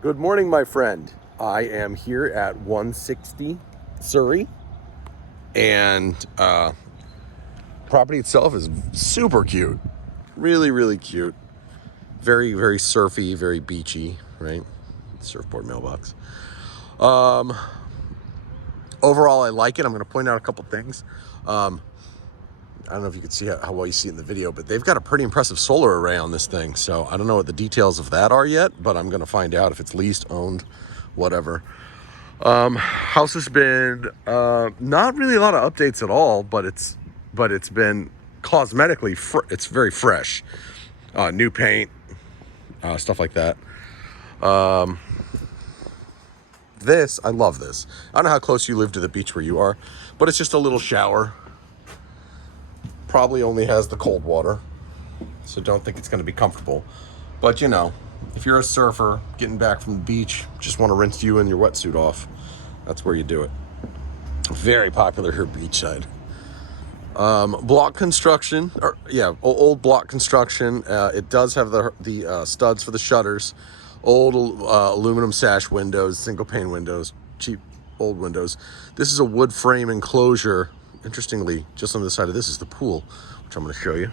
Good morning, my friend. I am here at 160 Surry, and property itself is super cute. Really, really cute. Very, very surfy, very beachy, right? Surfboard mailbox. Um, Overall, I like it. I'm going to point out a couple things. I don't know if you can see how well you see it in the video, but they've got a pretty impressive solar array on this thing. So I don't know what the details of that are yet, but I'm going to find out if it's leased, owned, whatever. House has been not really a lot of updates at all, but it's been cosmetically it's very fresh, new paint, stuff like that. I love this. I don't know how close you live to the beach where you are, but it's just a little shower. Probably only has the cold water, so don't think it's going to be comfortable. But you know, if you're a surfer getting back from the beach, just want to rinse you and your wetsuit off, that's where you do it. Very popular here beachside. Block construction, old block construction. It does have the studs for the shutters, old aluminum sash windows, single pane windows, cheap old windows. This is a wood frame enclosure. Interestingly, just on the side of this is the pool, which I'm going to show you.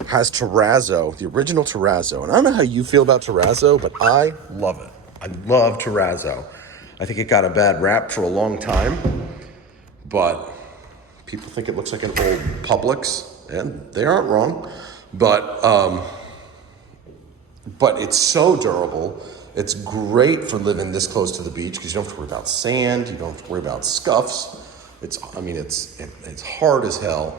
It has terrazzo, the original terrazzo. And I don't know how you feel about terrazzo, but I love it. I love terrazzo. I think it got a bad rap for a long time, but people think it looks like an old Publix, and they aren't wrong. But it's so durable. It's great for living this close to the beach because you don't have to worry about sand. You don't have to worry about scuffs. It's hard as hell.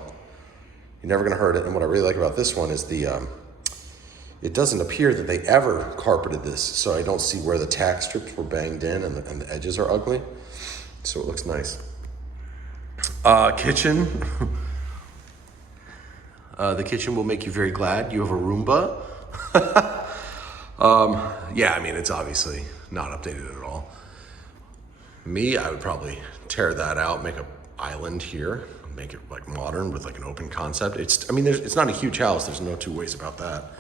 You're never gonna hurt it. And what I really like about this one is it doesn't appear that they ever carpeted this, so I don't see where the tack strips were banged in and the edges are ugly. So it looks nice. Kitchen. The kitchen will make you very glad. You have a Roomba. It's obviously not updated at all. I would probably tear that out, make an island here, make it like modern with like an open concept. It's not a huge house. There's no two ways about that.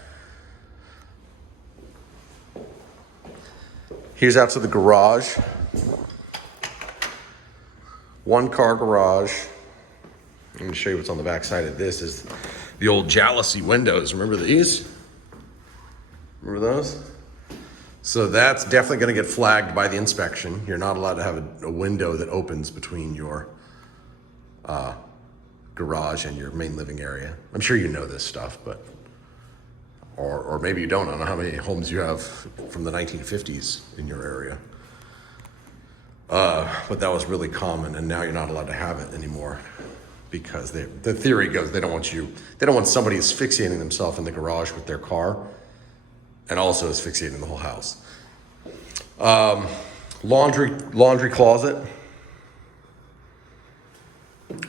Here's out to the garage. One car garage. I'm going to show you what's on the back side of this is the old jalousie windows. Remember these? Remember those? So that's definitely going to get flagged by the inspection. You're not allowed to have a window that opens between your garage and your main living area. I'm sure you know this stuff, but or maybe you don't. I don't know how many homes you have from the 1950s in your area. But that was really common, and now you're not allowed to have it anymore because the theory goes they don't want somebody asphyxiating themselves in the garage with their car and also asphyxiating the whole house. Laundry closet,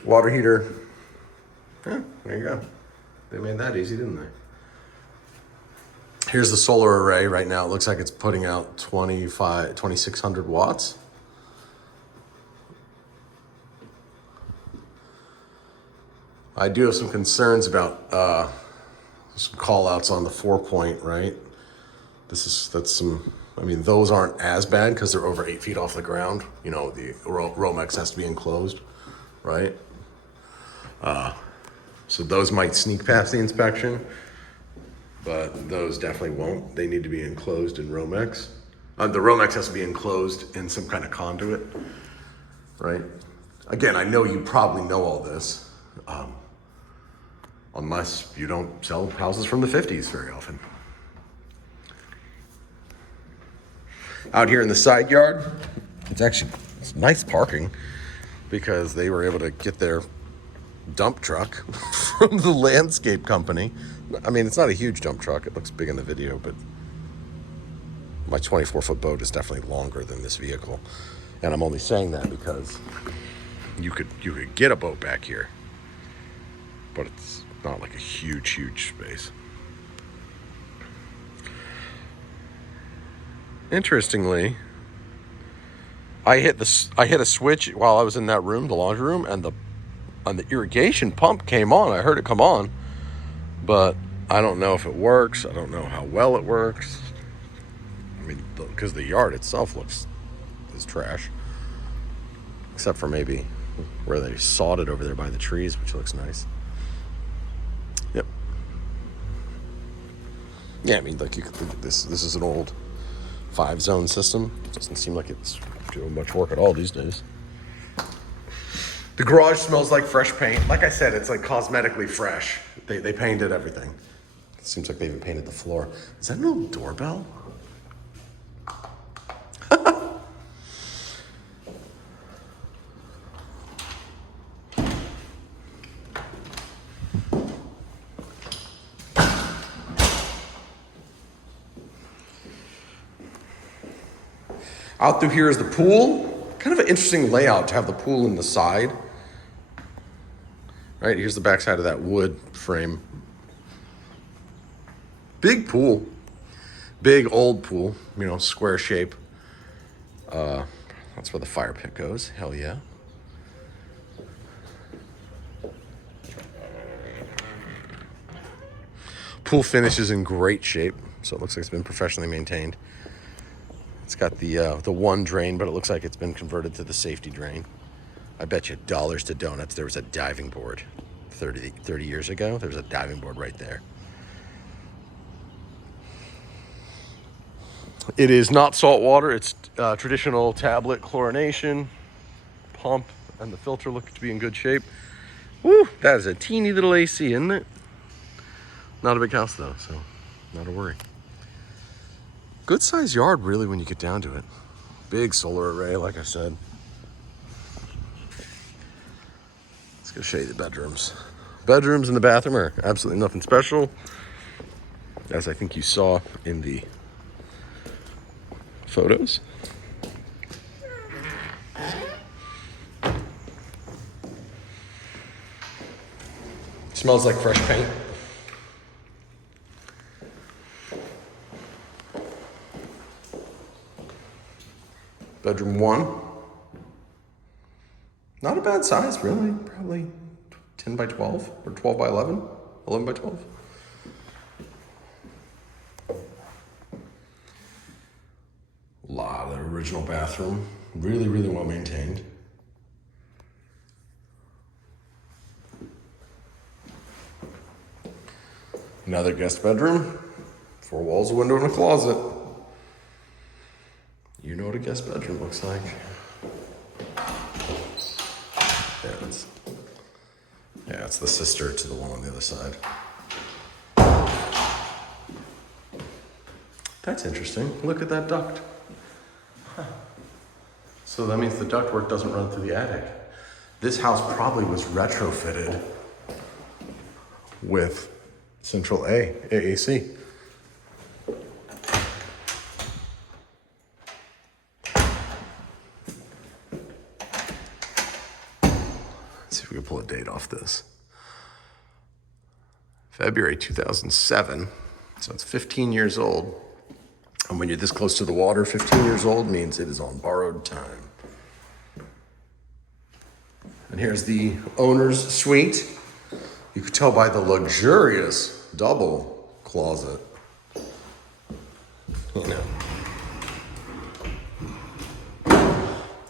water heater. Yeah, there you go. They made that easy, didn't they? Here's the solar array. Right now it looks like it's putting out 2,600 watts. I do have some concerns about some call outs on the 4-point, right? Those aren't as bad because they're over 8 feet off the ground. You know, the Romex has to be enclosed, right? So those might sneak past the inspection, but those definitely won't. They need to be enclosed in Romex. The Romex has to be enclosed in some kind of conduit, right? Again, I know you probably know all this, unless you don't sell houses from the 50s very often. Out here in the side yard, it's nice parking because they were able to get their dump truck from the landscape company. It's not a huge dump truck. It looks big in the video, but my 24-foot boat is definitely longer than this vehicle. And I'm only saying that because you could get a boat back here, but it's not like a huge space. Interestingly, I hit a switch while I was in that room, the laundry room, and the irrigation pump came on. I heard it come on, but I don't know if it works. I don't know how well it works. I mean, because the yard itself is trash. Except for maybe where they sawed it over there by the trees, which looks nice. Yep. Yeah, I mean, like, you could look at this. This is an old 5-zone system. It doesn't seem like it's doing much work at all these days. The garage smells like fresh paint. Like I said, it's like cosmetically fresh. They painted everything. It seems like they even painted the floor. Is that an old doorbell? Out through here is the pool. Kind of an interesting layout to have the pool in the side. Right, here's the backside of that wood frame. Big pool. Big old pool, you know, square shape. That's where the fire pit goes. Hell yeah. Pool finish is in great shape, so it looks like it's been professionally maintained. It's got the one drain, but it looks like it's been converted to the safety drain. I bet you dollars to donuts there was a diving board 30 years ago. There was a diving board right there. It is not salt water. It's traditional tablet chlorination. Pump and the filter look to be in good shape. Woo, that is a teeny little AC, isn't it? Not a big house though, so not a worry. Good size yard, really, when you get down to it. Big solar array, like I said. Let's go show you the bedrooms. Bedrooms and the bathroom are absolutely nothing special, as I think you saw in the photos. Smells like fresh paint. Bedroom 1. Not a bad size, really. Probably 10 by 12 or 12 by 11, 11 by 12. A lot of original bathroom. Really, really well maintained. Another guest bedroom. 4 walls, a window, and a closet. You know what a guest bedroom looks like. Yeah, it's the sister to the one on the other side. That's interesting. Look at that duct. Huh. So that means the ductwork doesn't run through the attic. This house probably was retrofitted with central AAC. See if we can pull a date off this. February 2007, so it's 15 years old. And when you're this close to the water, 15 years old means it is on borrowed time. And here's the owner's suite. You could tell by the luxurious double closet. You know.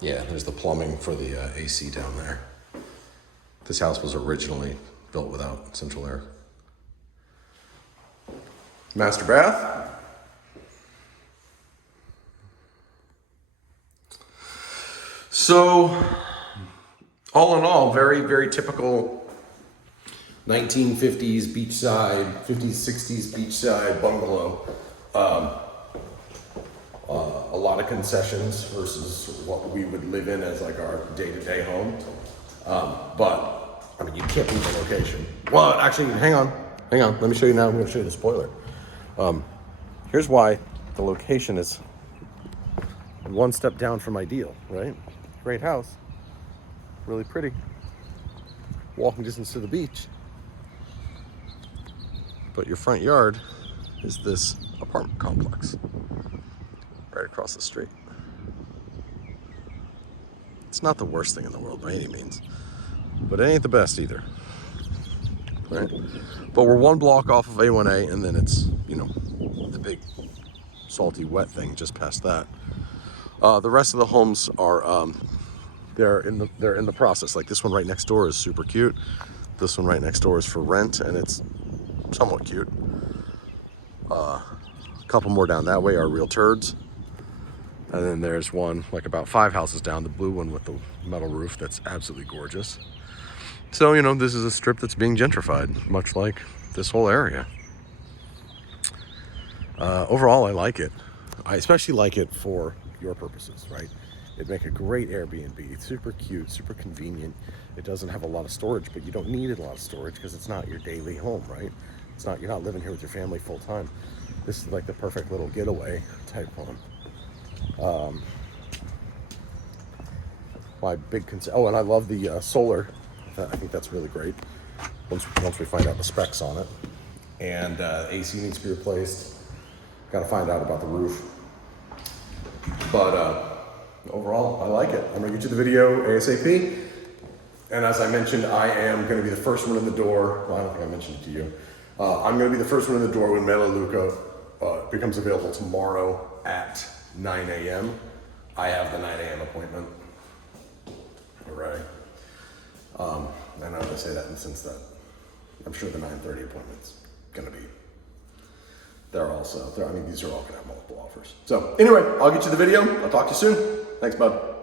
Yeah, there's the plumbing for the AC down there. This house was originally built without central air. Master bath. So, all in all, very, very typical 1950s beachside, 50s, 60s beachside bungalow. A lot of concessions versus what we would live in as like our day-to-day home. But, I mean, you can't beat the location. Well, actually, hang on. Let me show you now. I'm going to show you the spoiler. Here's why the location is one step down from ideal, right? Great house. Really pretty. Walking distance to the beach. But your front yard is this apartment complex right across the street. It's not the worst thing in the world by any means, but it ain't the best either. Right? But we're one block off of A1A, and then it's, you know, the big salty wet thing just past that. The rest of the homes are they're in the process. Like this one right next door is super cute. This one right next door is for rent, and it's somewhat cute. A couple more down that way are real turds. And then there's one like about 5 houses down, the blue one with the metal roof, that's absolutely gorgeous. So, you know, this is a strip that's being gentrified, much like this whole area. Overall, I like it. I especially like it for your purposes, right? It'd make a great Airbnb. It's super cute, super convenient. It doesn't have a lot of storage, but you don't need a lot of storage because it's not your daily home, right? It's not, you're not living here with your family full time. This is like the perfect little getaway type home. My big concern, oh, and I love the solar. I think that's really great. Once we find out the specs on it. And AC needs to be replaced. Got to find out about the roof. But overall, I like it. I'm gonna get you the video ASAP. And as I mentioned, I am gonna be the first one in the door. Well, I don't think I mentioned it to you. I'm gonna be the first one in the door when Melaleuca becomes available tomorrow at 9 a.m. I have the 9 a.m. appointment. Hooray. I know they say that in the sense that I'm sure the 9:30 appointment's gonna be there also. I mean, these are all gonna have multiple offers. So anyway, I'll get you the video. I'll talk to you soon. Thanks, bud.